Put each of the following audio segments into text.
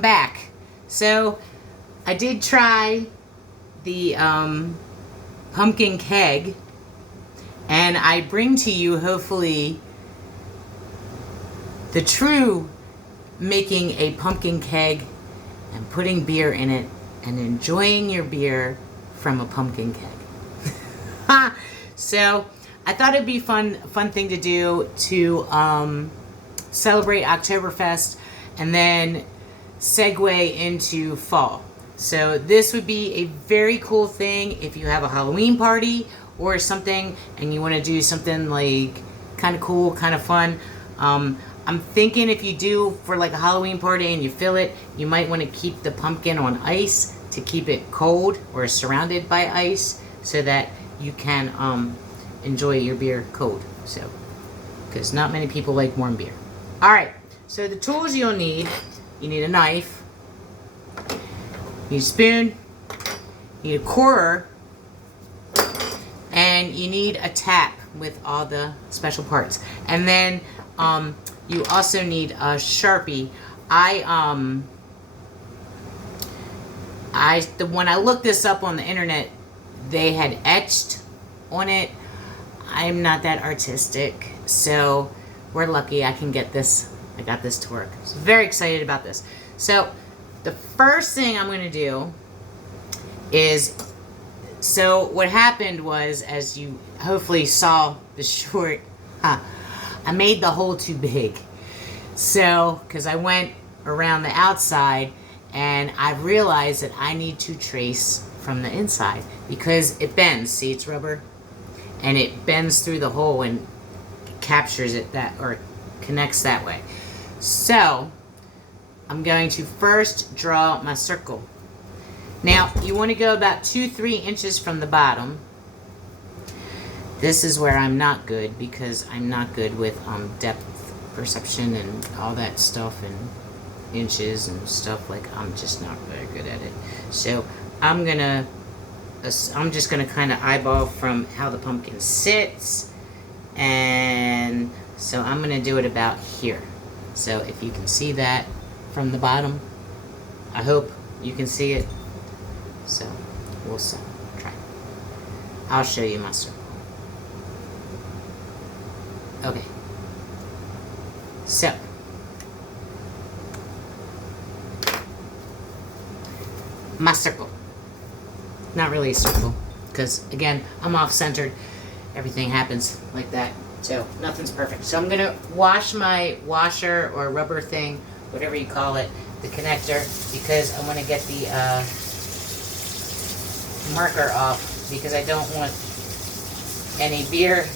I'm back. So I did try the pumpkin keg, and I bring to you hopefully the true making a pumpkin keg and putting beer in it and enjoying your beer from a pumpkin keg. So I thought it'd be fun thing to do to celebrate Oktoberfest and then segue into fall. So this would be a very cool thing if you have a Halloween party or something and you want to do something like kind of cool, kind of fun. I'm thinking if you do for like a Halloween party and you fill it, you might want to keep the pumpkin on ice to keep it cold or surrounded by ice so that you can enjoy your beer cold. So, because not many people like warm beer. All right, so the tools you'll need, you need a knife, you need a spoon, you need a corer, and you need a tap with all the special parts. And then you also need a Sharpie. When I looked this up on the internet, they had etched on it. I'm not that artistic, so we're lucky I can get this. I got this to work. So very excited about this. So the first thing I'm going to do is, so what happened was, as you hopefully saw the short, I made the hole too big. So, because I went around the outside and I realized that I need to trace from the inside because it bends. See, it's rubber and it bends through the hole and captures it that, or connects that way. So I'm going to first draw my circle. Now you want to go about 2-3 inches from the bottom. This is where I'm not good because I'm not good with depth perception and all that stuff and inches and stuff. Like, I'm just not very good at it. So I'm just gonna kind of eyeball from how the pumpkin sits, and so I'm gonna do it about here. So if you can see that from the bottom, I hope you can see it. So we'll try. I'll show you my circle. Okay. So my circle. Not really a circle, because again, I'm off-centered. Everything happens like that, so nothing's perfect. So I'm gonna wash my washer or rubber thing, whatever you call it, the connector, because I want to get the marker off, because I don't want any beer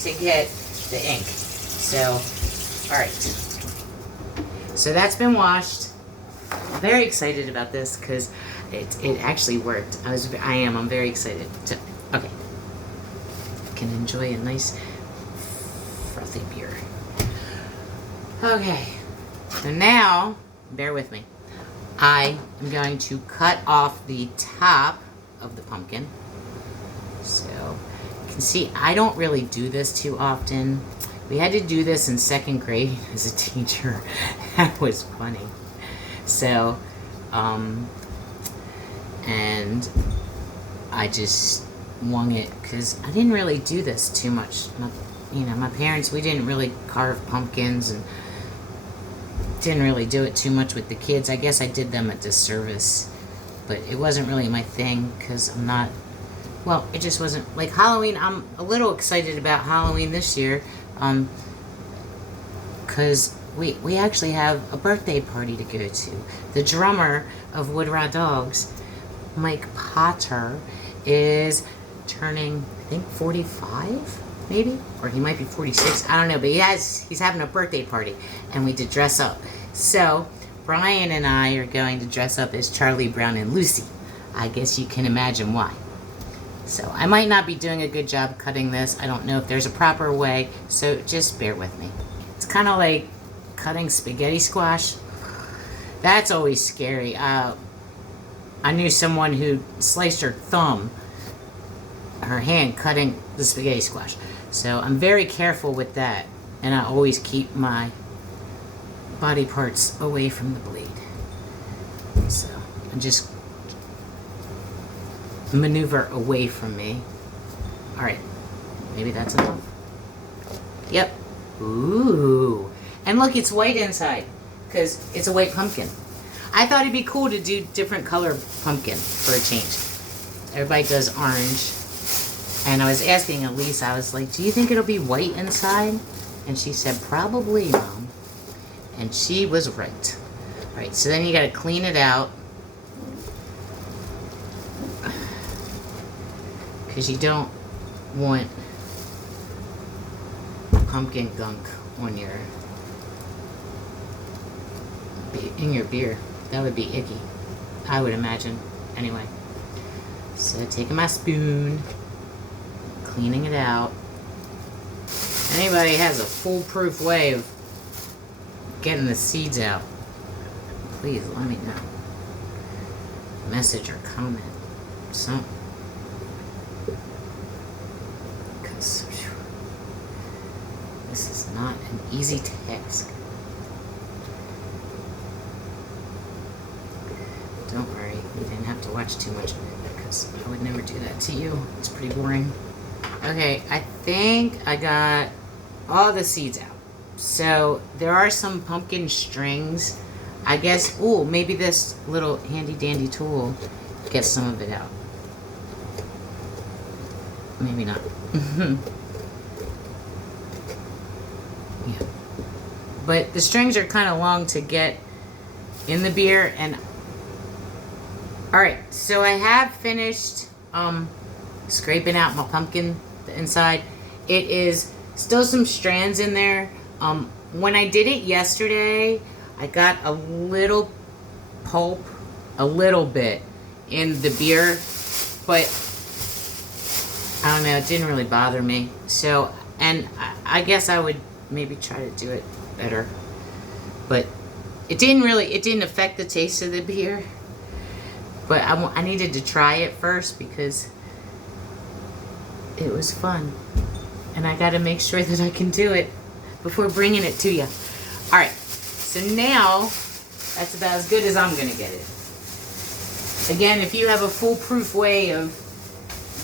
to get the ink. So, alright. So that's been washed. I'm very excited about this because it actually worked. I'm very excited. So, okay. Can enjoy a nice frothy beer. Okay. So now, bear with me. I am going to cut off the top of the pumpkin. So, you can see I don't really do this too often. We had to do this in 2nd grade as a teacher. That was funny. So, and I just wung it because I didn't really do this too much. My parents, we didn't really carve pumpkins and didn't really do it too much with the kids. I guess I did them a disservice, but it wasn't really my thing because I'm not, well, it just wasn't, like Halloween, I'm a little excited about Halloween this year because we actually have a birthday party to go to. The drummer of Wood Raw Dogs, Mike Potter, is turning, I think, 45, maybe? Or he might be 46, I don't know, but he's having a birthday party, and we did dress up. So, Brian and I are going to dress up as Charlie Brown and Lucy. I guess you can imagine why. So, I might not be doing a good job cutting this. I don't know if there's a proper way, so just bear with me. It's kind of like cutting spaghetti squash. That's always scary. I knew someone who sliced her thumb, her hand, cutting the spaghetti squash. So I'm very careful with that, and I always keep my body parts away from the blade. So I just maneuver away from me. All right, maybe that's enough. Yep. Ooh. And look, it's white inside because it's a white pumpkin. I thought it'd be cool to do different color pumpkin for a change. Everybody does orange. And I was asking Elise, I was like, do you think it'll be white inside? And she said, probably, Mom. And she was right. All right, so then you got to clean it out. Because you don't want pumpkin gunk on your in your beer. That would be icky, I would imagine. Anyway, so taking my spoon, cleaning it out. Anybody has a foolproof way of getting the seeds out, please let me know. Message or comment, something. Because this is not an easy task. Don't worry, you didn't have to watch too much of it because I would never do that to you. It's pretty boring. Okay, I think I got all the seeds out. So there are some pumpkin strings. I guess, ooh, maybe this little handy dandy tool gets some of it out. Maybe not. Yeah. But the strings are kind of long to get in the beer. And alright, so I have finished scraping out my pumpkin inside. It is still some strands in there. When I did it yesterday, I got a little pulp, a little bit, in the beer, but I don't know, it didn't really bother me. So, and I guess I would maybe try to do it better, but it didn't affect the taste of the beer. But I needed to try it first because it was fun. And I got to make sure that I can do it before bringing it to you. All right. So now, that's about as good as I'm going to get it. Again, if you have a foolproof way of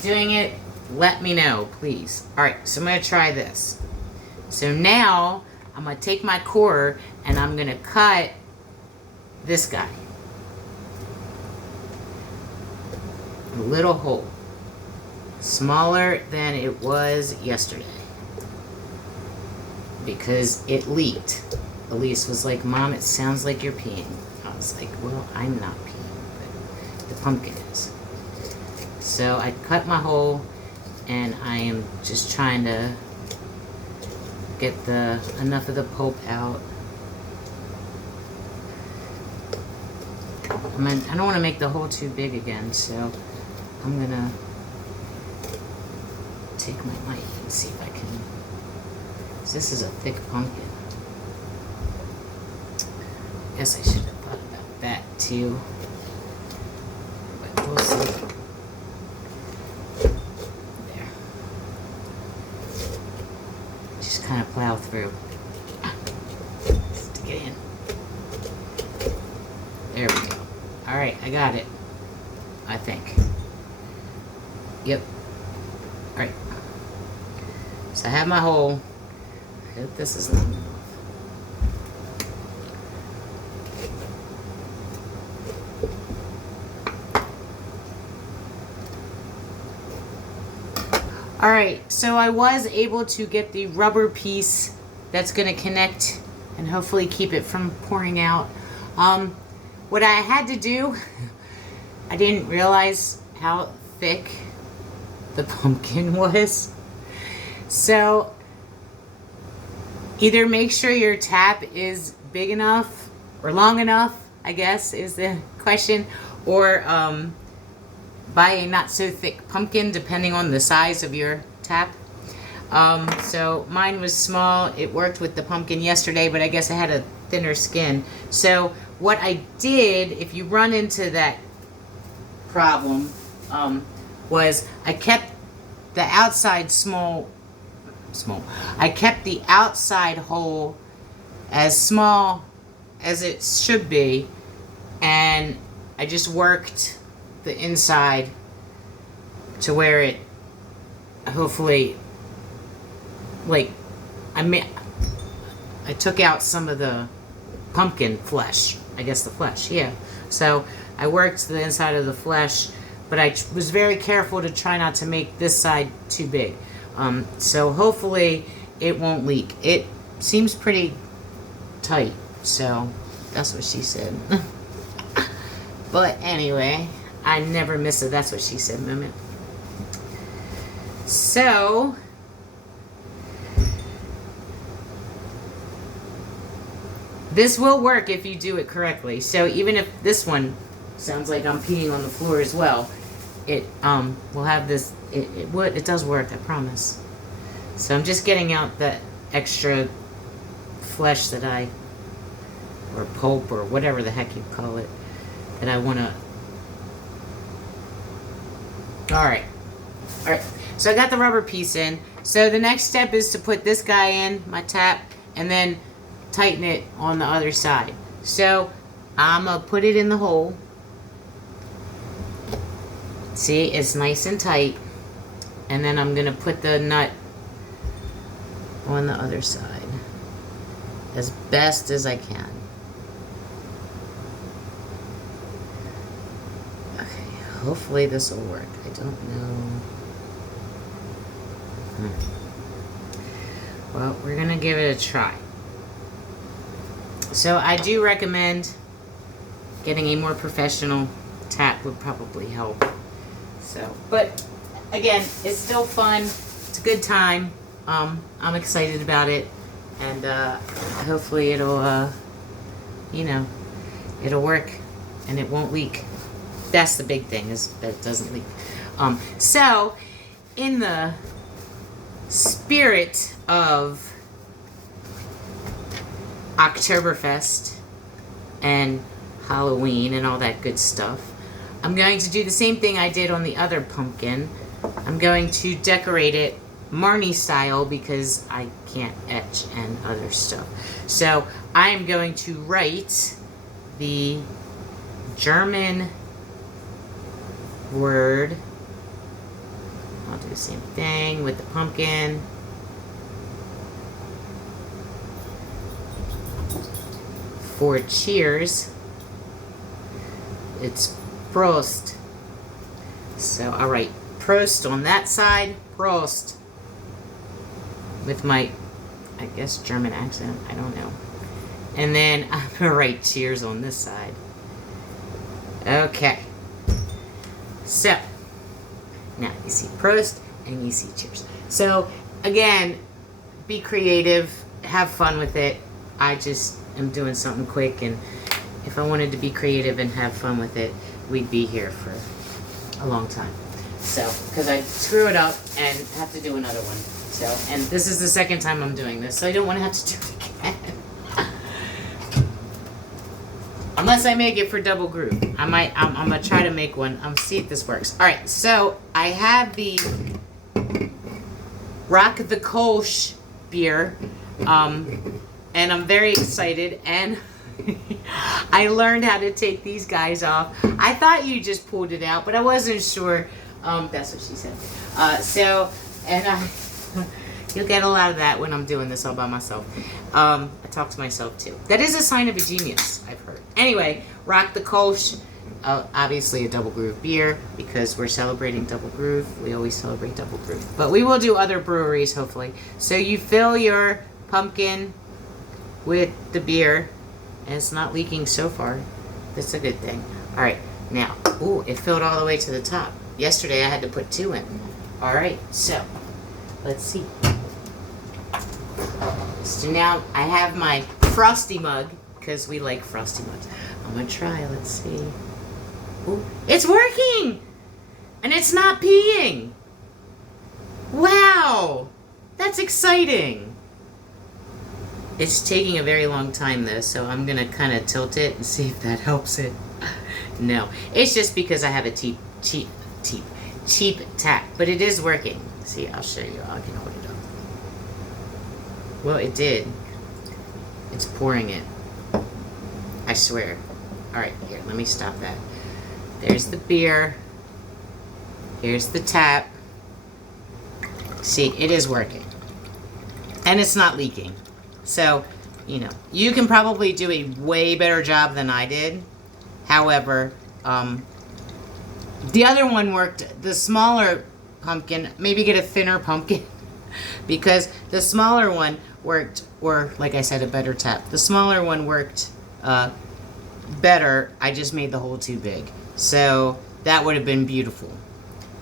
doing it, let me know, please. All right. So I'm going to try this. So now, I'm going to take my core and I'm going to cut this guy. A little hole. Smaller than it was yesterday. Because it leaked. Elise was like, Mom, it sounds like you're peeing. I was like, well, I'm not peeing, but the pumpkin is. So I cut my hole and I am just trying to get enough of the pulp out. I don't want to make the hole too big again, so I'm gonna take my knife and see if I can. This is a thick pumpkin. I guess I should have thought about that too. But we'll see. There. Just kind of plow through. Stick it in. There we go. Alright, I got it. I think. Yep. Alright. So I have my hole. I hope this is long enough. Alright, so I was able to get the rubber piece that's going to connect and hopefully keep it from pouring out. What I had to do, I didn't realize how thick the pumpkin was. So either make sure your tap is big enough or long enough, I guess is the question, or buy a not so thick pumpkin depending on the size of your tap. So mine was small. It worked with the pumpkin yesterday, but I guess I had a thinner skin. So what I did, if you run into that problem, was I kept the outside small. I kept the outside hole as small as it should be, and I just worked the inside to where it hopefully, like, I took out some of the pumpkin flesh. I guess the flesh, yeah. So I worked the inside of the flesh, but I was very careful to try not to make this side too big. So hopefully it won't leak. It seems pretty tight, so that's what she said. But anyway, I never miss a that's what she said moment. So this will work if you do it correctly. So even if this one sounds like I'm peeing on the floor as well, it will have this. It does work, I promise. So I'm just getting out that extra flesh that or pulp or whatever the heck you call it, that I want to. All right. So I got the rubber piece in. So the next step is to put this guy in, my tap, and then tighten it on the other side. So I'm going to put it in the hole. See, it's nice and tight. And then I'm going to put the nut on the other side as best as I can. Okay, hopefully this will work. I don't know. Well, we're going to give it a try. So I do recommend getting a more professional tap would probably help. So, but again, it's still fun. It's a good time. I'm excited about it, and hopefully it'll, it'll work, and it won't leak. That's the big thing, is that it doesn't leak. So, in the spirit of Oktoberfest and Halloween and all that good stuff, I'm going to do the same thing I did on the other pumpkin. I'm going to decorate it Marni style because I can't etch and other stuff. So I am going to write the German word. I'll do the same thing with the pumpkin. For cheers, it's Prost. So I'll write Prost on that side, Prost, with my, I guess, German accent, I don't know. And then I'm going to write cheers on this side. Okay. So, now you see Prost and you see cheers. So, again, be creative, have fun with it. I just am doing something quick, and if I wanted to be creative and have fun with it, we'd be here for a long time. So, because I screw it up and have to do another one. So, and this is the second time I'm doing this, so I don't want to have to do it again. Unless I make it for double groove. I'm going to try to make one. See if this works. Alright, so I have the Rock the Kolsch beer. And I'm very excited, and I learned how to take these guys off. I thought you just pulled it out, but I wasn't sure. That's what she said. You'll get a lot of that when I'm doing this all by myself. I talk to myself too. That is a sign of a genius, I've heard. Anyway, Rock the Kolsch. Obviously a double groove beer, because we're celebrating double groove. We always celebrate double groove. But we will do other breweries, hopefully. So you fill your pumpkin with the beer, and it's not leaking so far. That's a good thing. Alright, now, ooh, it filled all the way to the top. Yesterday I had to put 2 in. Alright, so, let's see. So now I have my frosty mug, because we like frosty mugs. I'm going to try, let's see. Ooh, it's working! And it's not peeing! Wow! That's exciting! It's taking a very long time though, so I'm going to kind of tilt it and see if that helps it. No, it's just because I have a cheap tap, but it is working. See, I'll show you. I can hold it up. Well, it did. It's pouring it. I swear. Alright, here, let me stop that. There's the beer. Here's the tap. See, it is working. And it's not leaking. So, you know, you can probably do a way better job than I did. However, the other one worked. The smaller pumpkin, maybe get a thinner pumpkin. Because the smaller one worked, or like I said, a better tap. The smaller one worked better. I just made the hole too big. So that would have been beautiful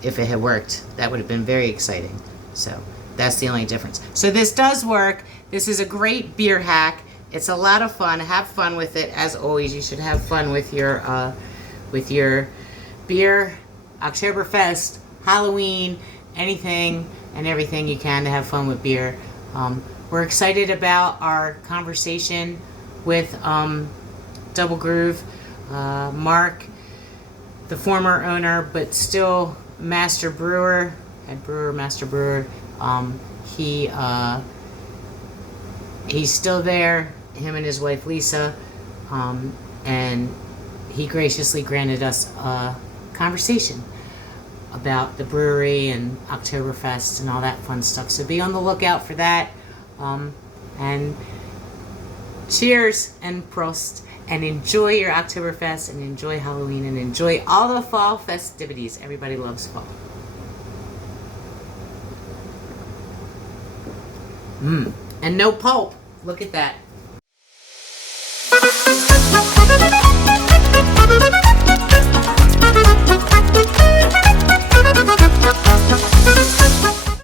if it had worked. That would have been very exciting. So that's the only difference. So this does work. This is a great beer hack. It's a lot of fun. Have fun with it. As always, you should have fun with your beer, Oktoberfest, Halloween, anything and everything you can to have fun with beer. We're excited about our conversation with Double Groove. Mark, the former owner, but still master brewer, head brewer, master brewer. He's still there, him and his wife Lisa, and he graciously granted us a conversation about the brewery and Oktoberfest and all that fun stuff. So be on the lookout for that. And cheers and Prost, and enjoy your Oktoberfest and enjoy Halloween and enjoy all the fall festivities. Everybody loves fall. And no pulp. Look at that.